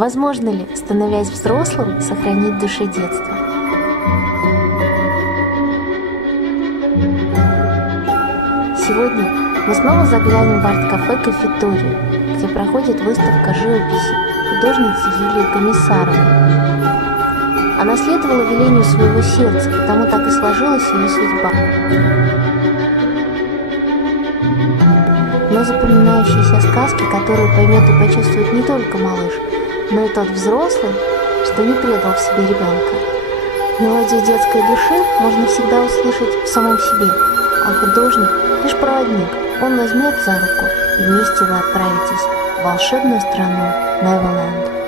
Возможно ли, становясь взрослым, сохранить в душе детство? Сегодня мы снова заглянем в арт-кафе «Кафеторию», где проходит выставка живописи художницы Юлии Комиссаровой. Она следовала велению своего сердца, потому так и сложилась ее судьба. Но запоминающиеся сказки, которые поймет и почувствует не только малыш, но и тот взрослый, что не предал в себе ребенка. Мелодию детской души можно всегда услышать в самом себе, а художник — лишь проводник. Он возьмет за руку, и вместе вы отправитесь в волшебную страну Неверленд.